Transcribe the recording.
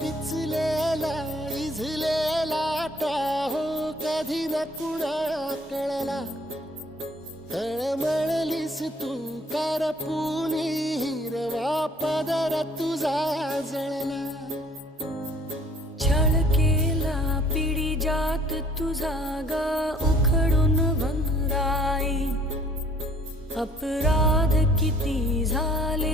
पिचलेला इजलेला Tahoe कधी न कुणा कळला तळमळलीस तू करपुनी हिरवा पदर तुझा जळला छळ केला पिढी जात तुझा गा उखडून वनराई अपराध किती झाले